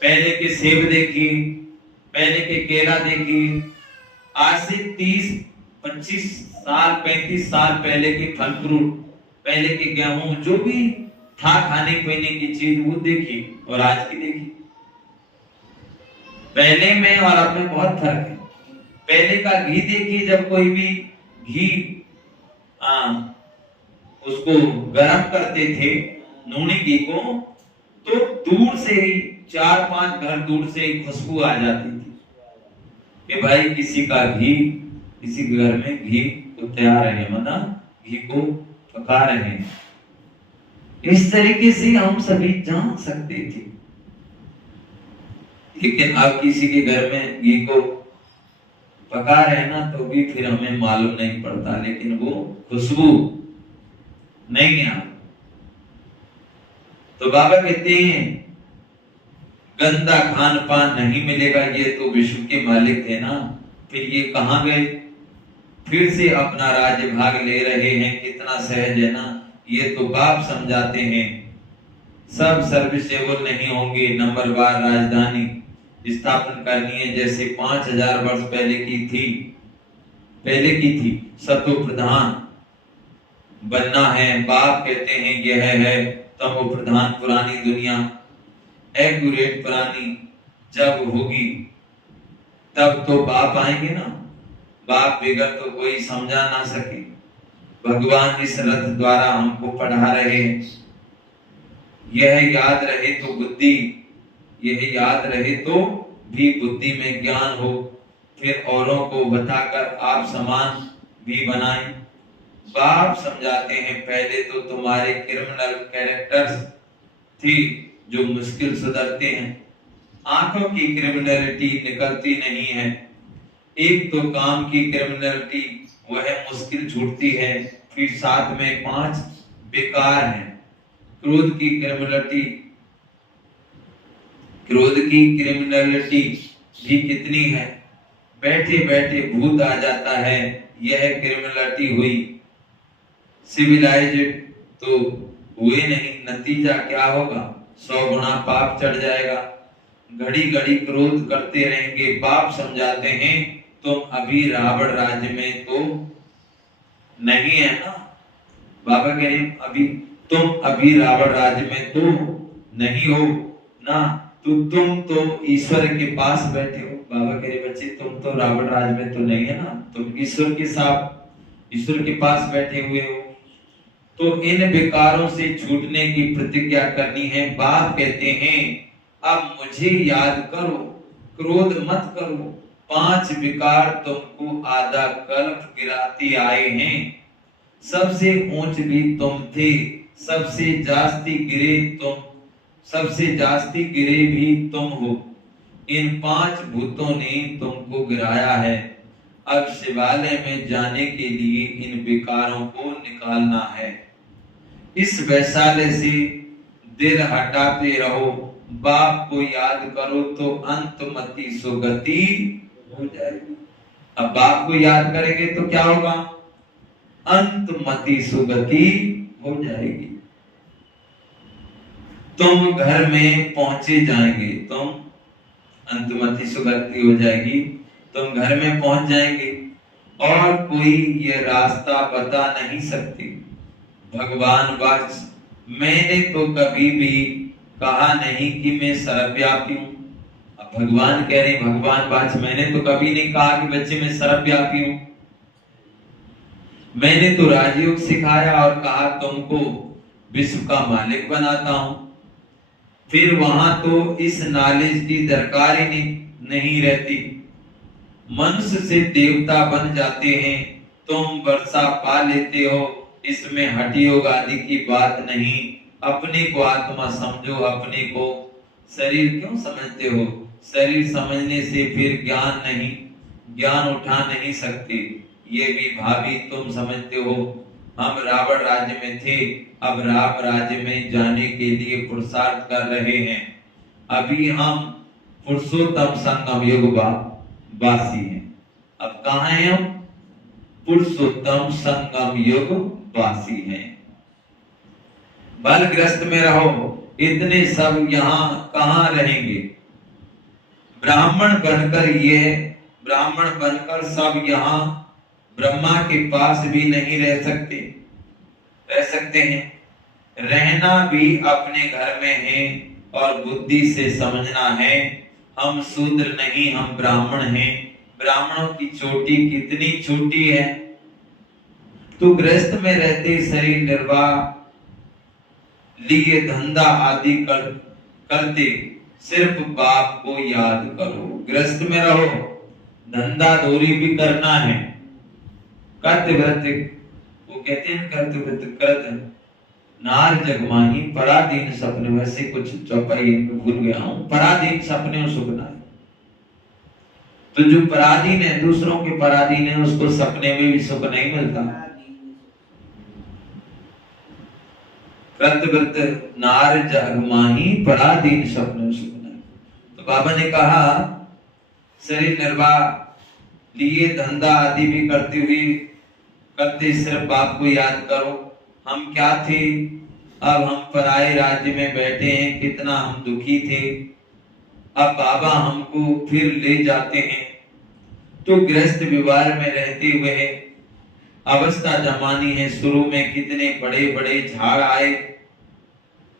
पहले के सेब देखिए, पहले के केला देखिए। आज से 30-25 साल 35 साल पहले के फल फ्रूट, पहले के गेहूं, जो भी था खाने पीने की चीज, वो देखिए और आज की देखिए। पहले में और अब में बहुत फर्क है। पहले का घी देखिए, जब कोई भी घी उसको गर्म करते थे, नूनी घी को, तो दूर से ही 4-5 घर दूर से ही खुशबू आ जाती थी कि भाई किसी का घी, किसी घर में घी को तैयार है, मतलब घी को पका रहे हैं। इस तरीके से हम सभी जान सकते थे। लेकिन अब किसी के घर में घी को पका रहे ना, तो भी फिर हमें मालूम नहीं पड़ता, लेकिन वो खुशबू नहीं है। तो बाबा कहते हैं गंदा खान पान नहीं मिलेगा। ये तो विश्व के मालिक थे ना, फिर ये कहां गए? फिर से अपना राज्य भाग ले रहे हैं। कितना सहज है ना। ये तो बाप समझाते हैं। सब सर्विसेबल नहीं होंगे। नंबरवार राजधानी स्थापन करनी है, जैसे 5000 वर्ष पहले की थी। सतो प्रधान बनना है। बाप कहते हैं यह है तमो प्रधान पुरानी दुनिया, एक्यूरेट पुरानी जब होगी तब तो बाप आएंगे ना। बाप बिगड़ तो कोई समझा ना सके। भगवान इस रथ द्वारा हमको पढ़ा रहे हैं। यह याद रहे तो बुद्धि, यह याद रहे तो भी बुद्धि में ज्ञान हो, फिर औरों को बताकर आप समान भी बनाएं। बाप समझाते हैं पहले तो तुम्हारे क्रिमिनल कैरेक्टर्स थी जो मुश्किल सुधरते हैं। आंखों की क्रिमिनलिटी निकलती नहीं है। एक तो काम की क्रिमिनलिटी, वह मुश्किल छूटती है। फिर साथ में 5 बेकार हैं। क्रोध की क्रिमिनलिटी भी कितनी है। बैठे बैठे भूत आ जाता है, यह क्रिमिनलिटी हुई। सिविलाइज्ड तो हुए नहीं, नतीजा क्या होगा? 100 गुना पाप चढ़ जाएगा। घड़ी घड़ी क्रोध करते रहेंगे। बाप समझाते हैं तुम अभी रावण राज्य में तो नहीं है ना। बाबा कह रहे तुम अभी रावण राज्य में तो नहीं हो ना, तो तुम तो ईश्वर के पास बैठे हो। बाबा कह रहे बच्चे तुम तो रावण राज्य में तो नहीं है ना, तुम ईश्वर के पास बैठे हुए हो। तो इन विकारों से छूटने की प्रतिज्ञा करनी है। बाप कहते हैं अब मुझे याद करो, क्रोध मत करो। 5 विकार तुमको आधा कल्प गिराते आए हैं। सबसे ऊंच भी तुम थे, सबसे जास्ती गिरे भी तुम हो। इन 5 भूतों ने तुमको गिराया है। अब शिवालय में जाने के लिए इन विकारों को निकालना है। इस वैशाल्य से दिल हटाते रहो, बाप को याद करो तो अंतमति सुगति हो जाएगी। अब बाप को याद करेंगे तो क्या होगा? अंतमति सुगति हो जाएगी। तुम घर में पहुंचे जाएंगे, तुम अंतमति सुगति हो जाएगी, तुम घर में पहुंच जाएंगे और कोई ये रास्ता बता नहीं सकती। भगवान वाच, मैंने तो कभी भी कहा नहीं कि मैं सर्वव्यापी हूं। अब भगवान कह रहे, भगवान वाच, मैंने तो कभी नहीं कहा कि बच्चे मैं सर्वव्यापी हूं। मैंने तो राजयोग सिखाया और कहा तुमको विश्व का मालिक बनाता हूं। फिर वहां तो इस नॉलेज की दरकार ही नहीं रहती। मनुष्य से देवता बन जाते हैं, तुम वर्षा पा लेते हो, इसमें हठ योग आदि की बात नहीं। अपने को आत्मा समझो, अपने को शरीर क्यों समझते हो? शरीर समझने से फिर ज्ञान नहीं, ज्ञान उठा नहीं सकते। ये भी भाभी तुम समझते हो, हम रावण राज्य में थे, अब राम राज्य में जाने के लिए पुरुषार्थ कर रहे हैं। अभी हम पुरुषोत्तम संगम युग वासी हैं। अब कहाँ हैं हम? पुरुषोत्तम संगम युग वासी हैं। बलग्रस्त में रहो, इतने सब यहाँ कहाँ रहेंगे? ब्राह्मण बनकर सब यहाँ ब्रह्मा के पास भी नहीं रह सकते हैं। रहना भी अपने घर में है और बुद्धि से समझना है। हम शूद्र नहीं, हम ब्राह्मण हैं। ब्राह्मणों की चोटी कितनी छोटी है। तो गृहस्थ में रहते शरीर निर्वाह लिए धंधा आदि करते, सिर्फ बाप को याद करो। गृहस्थ में रहो, धंधा दौरी भी करना है। कर्त व्रत, वो कहते हैं कर्त व्रत करत नार जगमाही पराधीन सपने, वैसे कुछ चौपाई भूल गया हूं। पराधीन सपने सुखना है। तो जो पराधीन है, दूसरों के पराधीन है, उसको सपने में भी सुख नहीं मिलता। कृतव्रत नार जगमाही पराधीन सपने सुखना। तो बाबा ने कहा शरीर निर्वाह लिए धंधा आदि भी करते सिर्फ बाप को याद करो। हम क्या थे, अब हम पराये राज्य में बैठे हैं, कितना हम दुखी थे, अब बाबा हमको फिर ले जाते हैं। तो गृहस्थ व्यवहार में रहते हुए अवस्था जमानी है। शुरू में कितने बड़े बड़े झाड़ आए,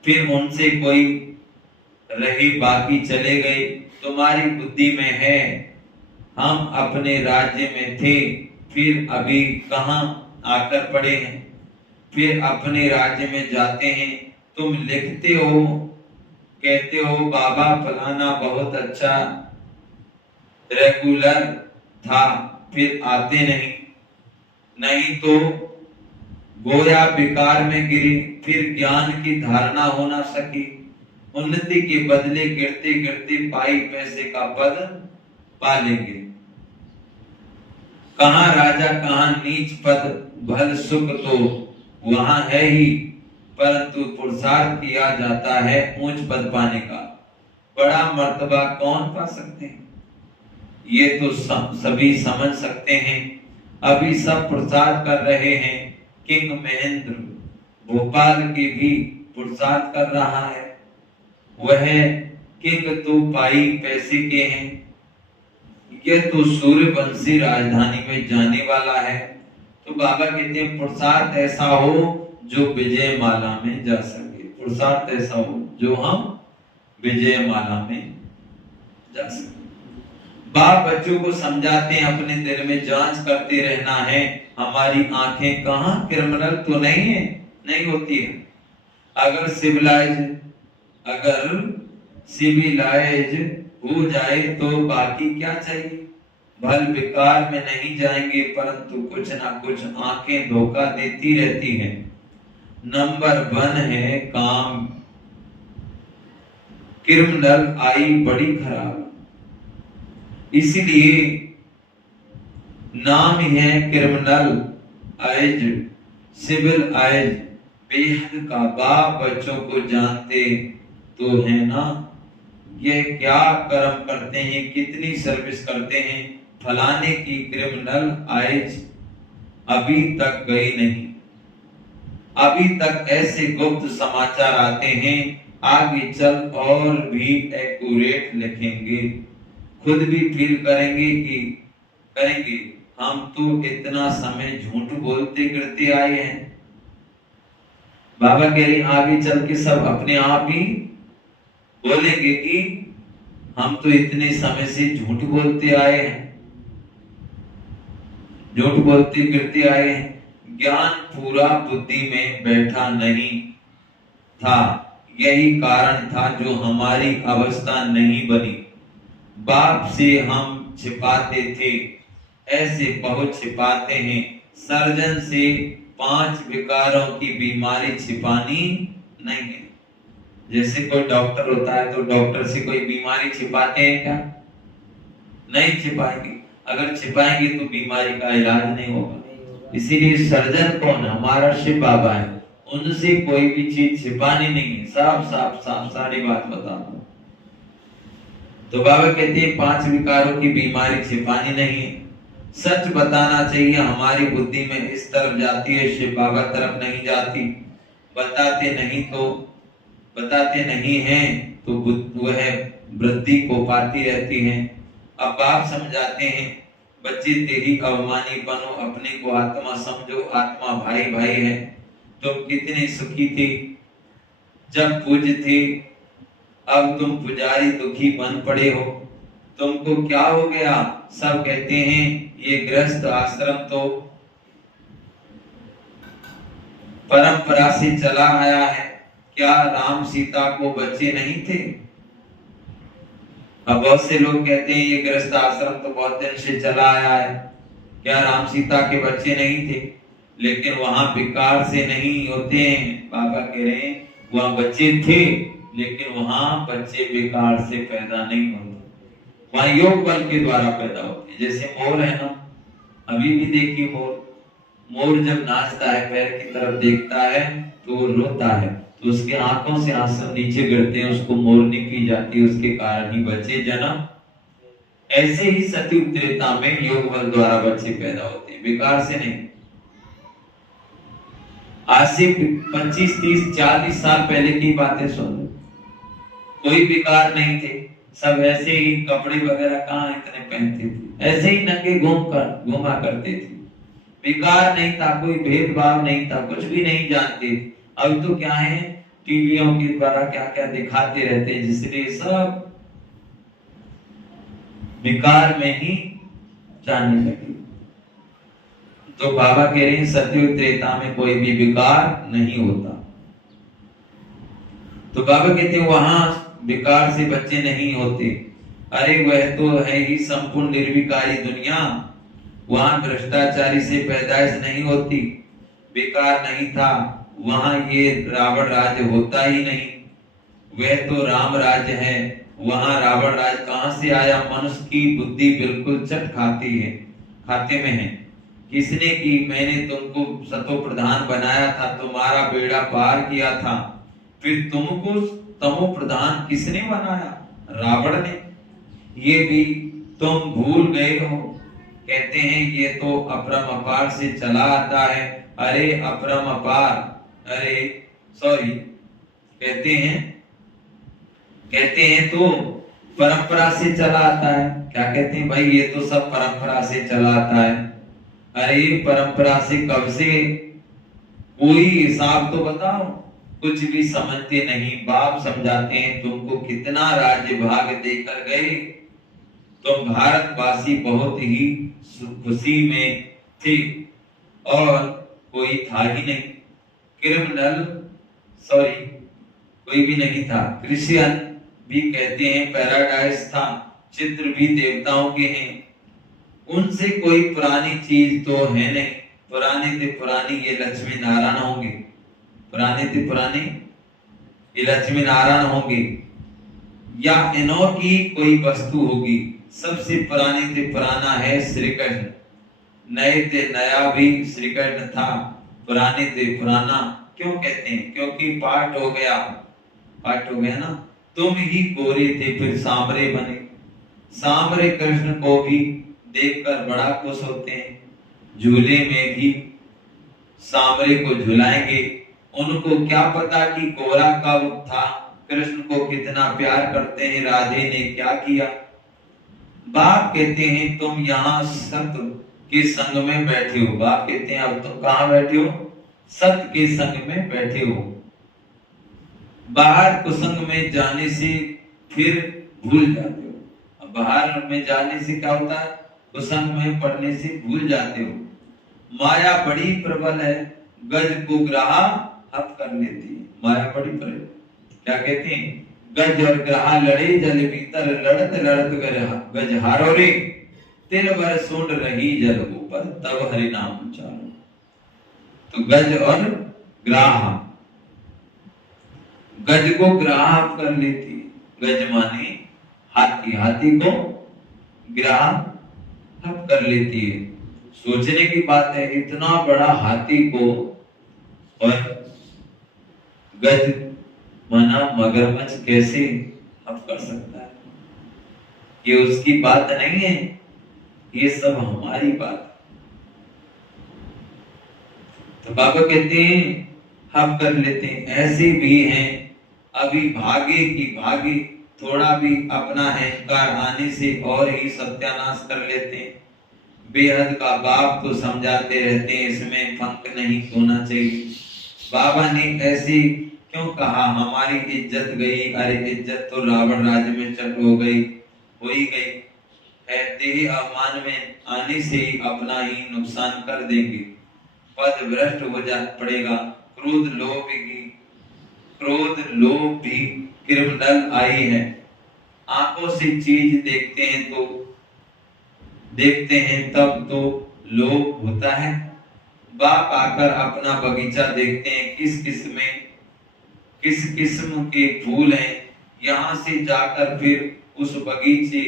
फिर उनसे कोई रहे, बाकी चले गए। तुम्हारी बुद्धि में है हम अपने राज्य में थे, फिर अभी कहां आकर पड़े हैं, फिर अपने राज्य में जाते हैं। तुम लिखते हो, कहते हो बाबा फलाना बहुत अच्छा रेगुलर था, फिर आते नहीं तो गोया विकार में गिरी, फिर ज्ञान की धारणा हो ना सकी। उन्नति के बदले गिरते गिरते पाई पैसे का पद पा लेंगे। कहां राजा कहां नीच पद, भल सुख तो वहां है ही, परंतु पुरुषार्थ किया जाता है ऊंच पद पाने का। बड़ा मर्तबा कौन पा सकते हैं? ये तो सभी समझ सकते हैं। अभी सब पुरुषार्थ कर रहे हैं। किंग महेंद्र भोपाल के भी पुरुषार्थ कर रहा है। वह किंग तो पाई पैसे के हैं, ये तो सूर्यवंशी राजधानी में जाने वाला है। तो बाबा कहते हैं पुरुषार्थ ऐसा हो जो विजय माला में जा सके। पुरुषार्थ ऐसा हो जो हम विजय माला में जा सके। बाप बच्चों को समझाते हैं, अपने दिल में जांच करते रहना है। हमारी आंखें कहां क्रिमिनल तो नहीं है, नहीं होती है। अगर सिविलाइज हो जाए तो बाकी क्या चाहिए? भल विकार में नहीं जाएंगे, परंतु कुछ ना कुछ आंखें धोखा देती रहती हैं। नंबर 1 है काम, क्रिमिनल आई बड़ी खराब, इसलिए नाम है क्रिमिनल आइज, सिविल आइज। बेहद का बाप बच्चों को जानते तो है ना, ये क्या कर्म करते हैं, कितनी सर्विस करते हैं। फलाने की क्रिमिनल आइज अभी तक गई नहीं, अभी तक ऐसे गुप्त समाचार आते हैं, आगे चल और भी एक्यूरेट लिखेंगे। खुद भी फील करेंगे हम तो इतना समय झूठ बोलते करते आए हैं। बाबा कह रहे आगे चल के सब अपने आप ही बोलेंगे कि हम तो इतने समय से झूठ बोलते आए हैं, झूठ बोलते फिरते आए हैं। ज्ञान पूरा बुद्धि में बैठा नहीं था, यही कारण था जो हमारी अवस्था नहीं बनी। बाप से हम छिपाते थे, ऐसे बहुत छिपाते हैं। सर्जन से 5 विकारों की बीमारी छिपानी नहीं है। जैसे कोई डॉक्टर होता है तो डॉक्टर से कोई बीमारी छिपाते हैं क्या? नहीं छिपाएंगे। अगर छिपाएंगे तो बीमारी का इलाज नहीं होगा। इसीलिए सर्जन कौन है? हमारा शिव बाबा है। उनसे कोई भी चीज छिपानी नहीं है, साफ सारी बात बताओ। तो बाबा कहते हैं 5 विकारों की बीमारी छिपानी नहीं है, सच बताना चाहिए। हमारी बुद्धि में इस तरफ जाती है, शिव बाबा तरफ नहीं जाती। बताते नहीं हैं तो वह वृद्धि को पाती रहती है। अब बाप समझाते हैं, बच्चे तेरी अवमानी बनो, अपने को आत्मा समझो, आत्मा भाई भाई है। तुम कितने सुखी थे जब पूज्य थे, अब तुम पुजारी दुखी बन पड़े हो। तुमको क्या हो गया? सब कहते हैं ये गृहस्थ आश्रम तो परंपरा से चला आया है। क्या राम सीता को बच्चे नहीं थे? अब बहुत से लोग कहते हैं ये गृहस्थ आश्रम तो बहुत दिन से चला आया है, क्या राम सीता के बच्चे नहीं थे? लेकिन वहां विकार से नहीं होते हैं। बाबा कह रहे हैं वहां बच्चे थे, लेकिन वहां बच्चे विकार से पैदा नहीं होते, वहां योग बल के द्वारा पैदा होते हैं। जैसे मोर है ना, अभी भी देखिए मोर जब नाचता है, पैर की तरफ देखता है तो वो रोता है, तो उसके आंखों से आंसू नीचे गिरते हैं, उसको मोरनी की जाती है, उसके कारण ही बच्चे जन्म। ऐसे ही सतयुग त्रेता में योग बल द्वारा बच्चे पैदा होते हैं, विकार से नहीं। आज से 25, 30, 40 साल पहले की बातें सुन, कोई विकार नहीं थे, सब ऐसे ही कपड़े वगैरह कहाँ इतने पहनते थे, ऐसे ही नंगे घूमा करते थे। विकार नहीं था, कोई भेदभाव नहीं था, कुछ भी नहीं जानते। अब तो क्या है, टीवियों के द्वारा क्या क्या दिखाते रहते हैं, जिसलिए सब विकार में ही जानने लगे। तो बाबा कह रहे हैं सतयुग त्रेता में कोई भी विकार नहीं होता। तो बाबा कहते हैं वहां विकार से बच्चे नहीं होते। अरे वह तो है ही संपूर्ण निर्विकारी दुनिया, वहां भ्रष्टाचारी से पैदाइश नहीं होती, विकार नहीं था, वहां ये रावण राज्य होता ही नहीं। वह तो राम राज्य है, वहां रावण राज्य कहां से आया? मनुष्य की बुद्धि बिल्कुल चट खाते में है। किसने की? मैंने तुमको सतो प्रधान बनाया था, तुम्हारा बेड़ा पार किया था, फिर तुमको तमो प्रधान किसने बनाया? रावण ने। ये भी तुम भूल गए हो। कहते हैं ये तो अपरम अपार से चला आता है। अरे अपरम अपार, अरे सॉरी, कहते हैं तो परंपरा से चला आता है। क्या कहते हैं भाई? ये तो सब परंपरा से चला आता है। अरे परंपरा से कब से? कोई हिसाब तो बताओ। कुछ भी समझते नहीं। बाप समझाते हैं तुमको कितना राज्य भाग देकर गए, तुम भारतवासी बहुत ही खुशी में थे और कोई था ही नहीं। क्रिमिनल कोई भी नहीं था। क्रिश्चियन भी कहते हैं पैराडाइज था, चित्र भी देवताओं के हैं, उनसे कोई पुरानी चीज तो है नहीं। पुरानी से पुरानी ये लक्ष्मी नारायण होंगे, पुराने से पुराने ये लक्ष्मी नारायण होंगे, या इनों की कोई वस्तु होगी। सबसे पुराने से पुराना है श्री कृष्ण, नए से नया भी श्री कृष्ण था, पुराने से पुराना क्यों कहते हैं? क्योंकि पाठ हो गया, पाठ हो गया ना। तुम ही गोरे थे फिर सांवरे बने। सांवरे कृष्ण को भी देखकर बड़ा खुश होते हैं। झूले में भी सांवरे को झुलाएंगे। उनको क्या पता कि गोरा कब था, कृष्ण को कितना प्यार करते हैं, राधे ने क्या किया। बाप कहते हैं तुम यहाँ सत्य के संग में बैठे हो। बाप कहते हैं अब तुम कहाँ बैठे हो? सत्य के संग में बैठे हो। बाहर कुसंग में जाने से फिर भूल जाते हो। अब बाहर में जाने से क्या होता है? कुसंग में पढ़ने से भूल जाते हो। माया बड़ी प्रबल है, गज को ग्राहा हप कर लेती है। माया बड़ी प्रबल, क्या कहते हैं? गज और ग्राहा लड़े जल भीतर, लड़त लड़त गज हारो रे। तिल भर सूंड रही जल ऊपर, तब हरि नाम उच्चारो। तो गज और ग्राहा, गज को ग्राह कर लेती है। गज माने हाथी, हाथी को ग्राह कर लेती है। सोचने की बात है, इतना बड़ा हाथी को, और गज माना मगरमच्छ कैसे हप कर सकता है? ये उसकी बात नहीं है, ये सब हमारी बात है। तो बाबा कहते हैं हप कर लेते हैं। ऐसे भी हैं अभी भागे की भागे, थोड़ा भी अपना अहंकार आने से और ही सत्यानाश कर लेते हैं। बेहद का बाप तो समझाते रहते हैं इसमें फंक नहीं होना चाहिए। बाबा ने ऐसे क्यों कहा? हमारी इज्जत गई। अरे इज्जत तो रावण राज्य में चट हो गई, हो ही गई है। देह अवमान में आने से ही अपना ही नुकसान कर देंगे। पद भ्रष्ट हो जा पड़ेगा। क्रोध लोभ भी क्रिमिनल आई है। आंखों से चीज देखते हैं तब तो लोभ होता है। बाप आकर अपना बगीचा देखते हैं, किस किस्म के फूल हैं। यहाँ से जाकर फिर उस बगीचे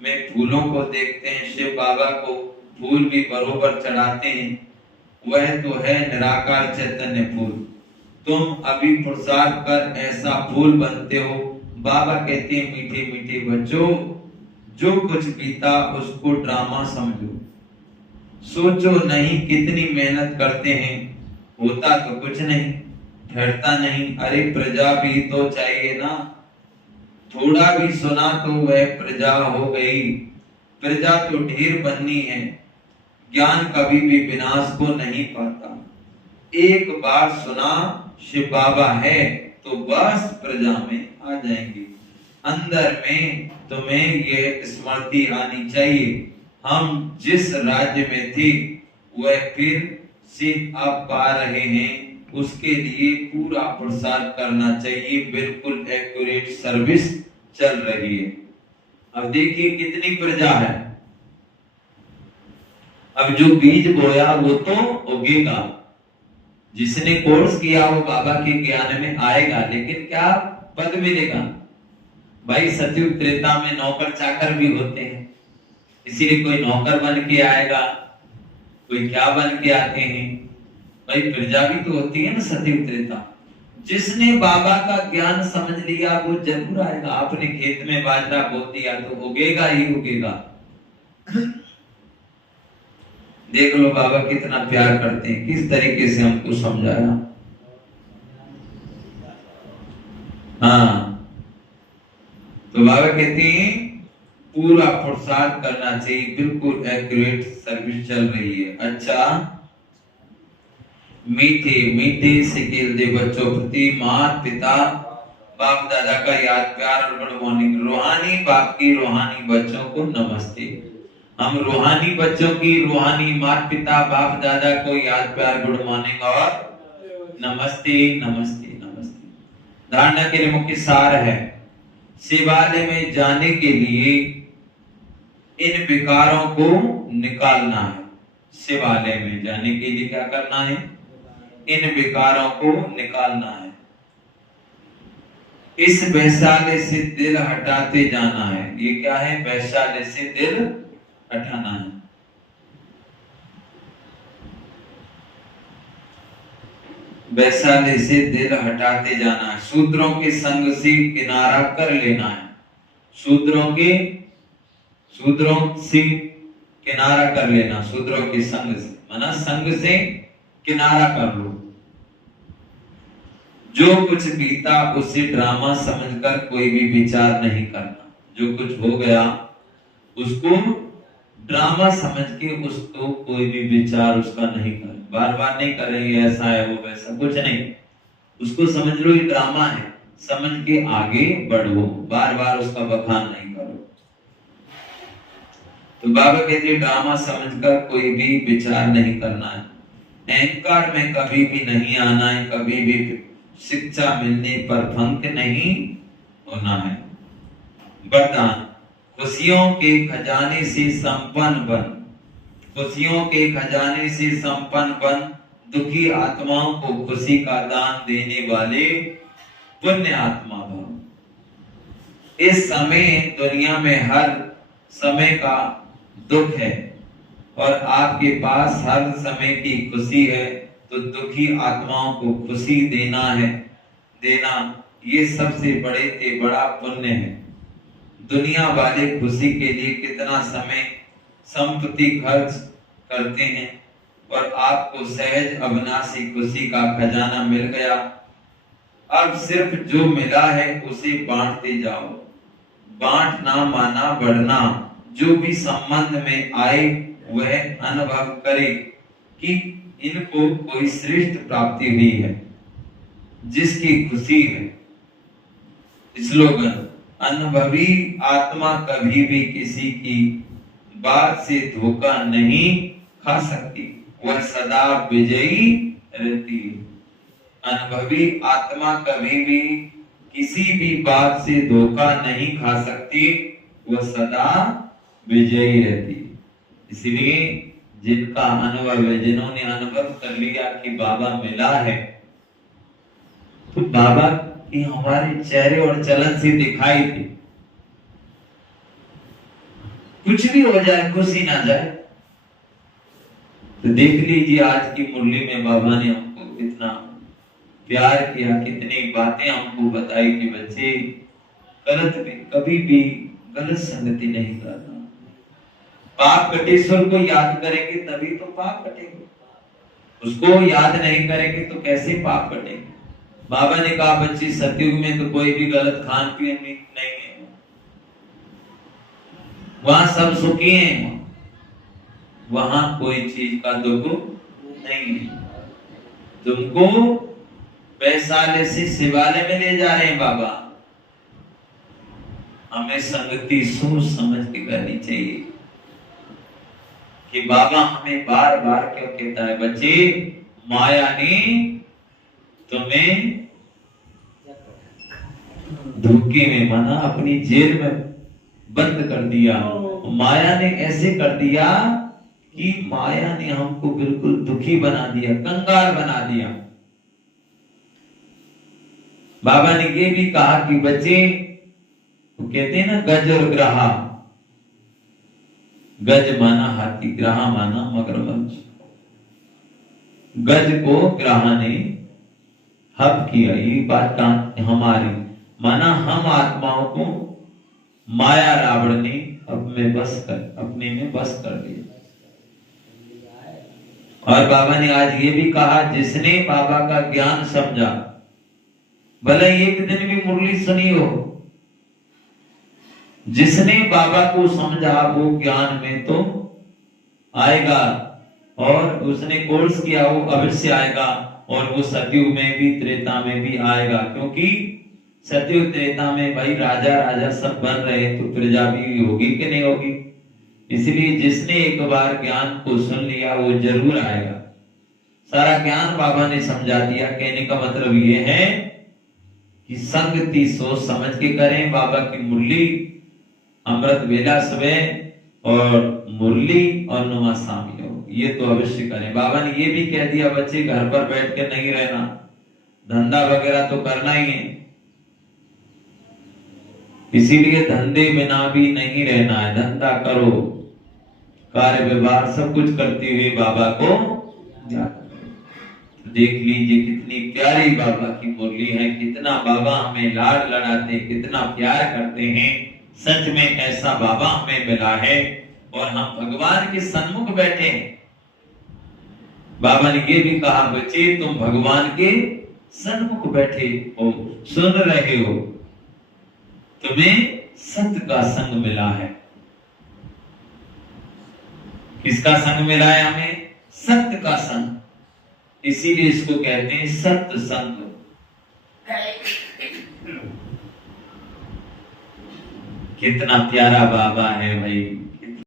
में फूलों को देखते हैं। शिव बाबा को फूल भी बरोबर चढ़ाते हैं। वह तो है निराकार चैतन्य फूल। तुम अभी पुरुषार्थ कर ऐसा फूल बनते हो। बाबा कहते हैं मीठे मीठे बच्चों, जो कुछ बीता उसको ड्रामा समझो। सोचो नहीं कितनी मेहनत करते हैं, होता तो कुछ नहीं, ठहरता नहीं। अरे प्रजा भी तो चाहिए ना। थोड़ा भी सुना तो वह प्रजा हो गई। प्रजा तो ढेर बननी है। ज्ञान कभी भी विनाश को नहीं पाता। एक बार सुना शिव बाबा है तो बस प्रजा में आ जाएंगे। अंदर में तुम्हें ये स्मृति आनी चाहिए, हम जिस राज्य में थे वह फिर से अब पा रहे हैं। उसके लिए पूरा प्रसार करना चाहिए। बिल्कुल एक्यूरेट सर्विस चल रही है। अब देखिए कितनी प्रजा है। अब जो बीज बोया वो तो उगेगा। जिसने कोर्स किया वो बाबा के ज्ञान में आएगा, लेकिन क्या पद मिलेगा? भाई सतयुग त्रेता में नौकर चाकर भी होते हैं, इसीलिए कोई नौकर बन के आएगा, कोई क्या बन के आते हैं। भाई प्रजा भी तो होती है ना सतयुग त्रेता। जिसने बाबा का ज्ञान समझ लिया वो जरूर आएगा। आपने खेत में बाजरा बो दिया तो उगेगा ही उगेगा। देख लो बाबा कितना प्यार करते हैं, किस तरीके से हमको समझाया। हाँ, तो बाबा कहते हैं पूरा पुरुषार्थ करना चाहिए। बिल्कुल एक्यूरेट सर्विस चल रही है। अच्छा, मीठे मीठे सिकेल दे बच्चों प्रति माता पिता बाप दादा का याद प्यार और गुड मॉर्निंग। रूहानी बाप की रूहानी बच्चों को नमस्ते। हम रूहानी बच्चों की रूहानी माता पिता बाप दादा को याद प्यार गुड मॉर्निंग और नमस्ते नमस्ते नमस्ते। धारणा के लिए मुख्य सार है, शिवालय में जाने के लिए इन विकारों को निकालना है। शिवालय में जाने के लिए क्या करना है? इन विकारों को निकालना है। इस वैशाल्य से दिल हटाते जाना है। ये क्या है? वैशाल्य से दिल हटाना है। वैशाली से दिल हटाते जाना है, शूद्रों के संग से किनारा कर लेना है। शूद्रों से किनारा कर लेना, शूद्रों के संग से माना संग से किनारा कर लो। जो कुछ बीता उसे ड्रामा समझकर कोई भी विचार नहीं करना। जो कुछ हो गया उसको ड्रामा समझ के उसको कोई भी विचार उसका नहीं कर, बार बार नहीं करेंगे ऐसा है वो वैसा, कुछ नहीं, उसको समझ लो ये ड्रामा है, समझ के आगे बढ़ो, बार बार उसका बखान नहीं करो। तो बाबा कहते हैं ड्रामा समझकर कोई भी विचार नहीं करना है, अहंकार में कभी भी नहीं आना है, कभी भी शिक्षा मिलने पर भंग नहीं होना है। वरदान, खुशियों के खजाने से संपन्न बन, खुशियों के खजाने से संपन्न बन, दुखी आत्माओं को खुशी का दान देने वाले पुण्य आत्मा भव। इस समय दुनिया में हर समय का दुख है और आपके पास हर समय की खुशी है, तो दुखी आत्माओं को खुशी देना ये सबसे बड़े से बड़ा पुण्य है। दुनिया वाले खुशी के लिए कितना समय संपत्ति खर्च करते हैं और आपको सहज अविनाशी खुशी का खजाना मिल गया। अब सिर्फ जो मिला है उसे बांटते जाओ, बांटना माना बढ़ना। जो भी संबंध में आए वह अनुभव करे कि इनको कोई श्रेष्ठ प्राप्ति हुई है, जिसकी खुशी है। स्लोगन, अनुभवी आत्मा कभी भी किसी की बात से धोखा नहीं खा सकती, वह सदा विजयी रहती है। अनुभवी आत्मा कभी भी किसी भी बात से धोखा नहीं खा सकती, वह सदा विजयी रहती है। इसलिए जिनका अनुभव है, जिन्होंने अनुभव कर लिया कि बाबा मिला है, तो बाबा की हमारे चेहरे और चलन से दिखाई दे, कुछ भी हो जाए खुशी ना जाए। तो देख लीजिए आज की मुरली में बाबा ने हमको कितना प्यार किया, कितनी बातें हमको बताई कि बच्चे कभी भी गलत संगति नहीं करना। पाप कटेश्वर को याद करेंगे तभी तो पाप कटेंगे, उसको याद नहीं करेंगे तो कैसे पाप कटेंगे। बाबा ने कहा बच्चे सतयुग में तो कोई भी गलत खान पीन नहीं है, वहां सब सुखी हैं, वहां कोई चीज का दुख नहीं है। तुमको वैशाली से शिवालय में ले जा रहे हैं बाबा, हमें संगति सोच समझ के करनी चाहिए कि बाबा हमें बार बार क्यों कहता है बच्चे, माया ने तुम्हें धोखे में माना अपनी जेल में बंद कर दिया। माया ने ऐसे कर दिया कि माया ने हमको बिल्कुल दुखी बना दिया, कंगाल बना दिया। बाबा ने ये भी कहा कि बच्चे, वो कहते हैं ना गज और ग्राहा, गज माना हाथी, ग्राहा माना मगरमच्छ। गज को ग्राहा ने हब किया, ये बात हमारी माना हम आत्माओं को माया रावण ने अपने में बस कर दिया। और बाबा ने आज ये भी कहा, जिसने बाबा का ज्ञान समझा, भले एक दिन भी मुरली सुनी हो, जिसने बाबा को समझा वो ज्ञान में तो आएगा, और उसने कोर्स किया वो अवश्य आएगा, और वो सतयुग में भी त्रेता में भी आएगा। क्योंकि सतयुग त्रेता में भाई राजा सब बन रहे, तो प्रजा भी होगी कि नहीं होगी। इसलिए जिसने एक बार ज्ञान को सुन लिया वो जरूर आएगा। सारा ज्ञान बाबा ने समझा दिया। कहने का मतलब ये है कि संगति सोच समझ के करें। बाबा की मुरली अमृत वेला सुबह और मुरली और नुमा शामी हो, ये तो अवश्य करें। बाबा ने ये भी कह दिया बच्चे घर पर बैठ के नहीं रहना, धंधा वगैरह तो करना ही है, इसीलिए धंधे बिना भी नहीं रहना है। धंधा करो, कार्य व्यवहार सब कुछ करते हुए बाबा को याद करो। देख लीजिए कितनी प्यारी बाबा की मुरली है, कितना बाबा हमें लाड लड़ाते, कितना प्यार करते हैं। सच में ऐसा बाबा हमें मिला है और हम भगवान के सन्मुख बैठे हैं। बाबा ने ये भी कहा, बच्चे तुम भगवान के सन्मुख बैठे हो, सुन रहे हो, तुम्हें सत्य का संग मिला है। किसका संग मिला है हमें? सत्य का संग। इसीलिए इसको कहते हैं सत्य संग। कितना प्यारा बाबा है भाई।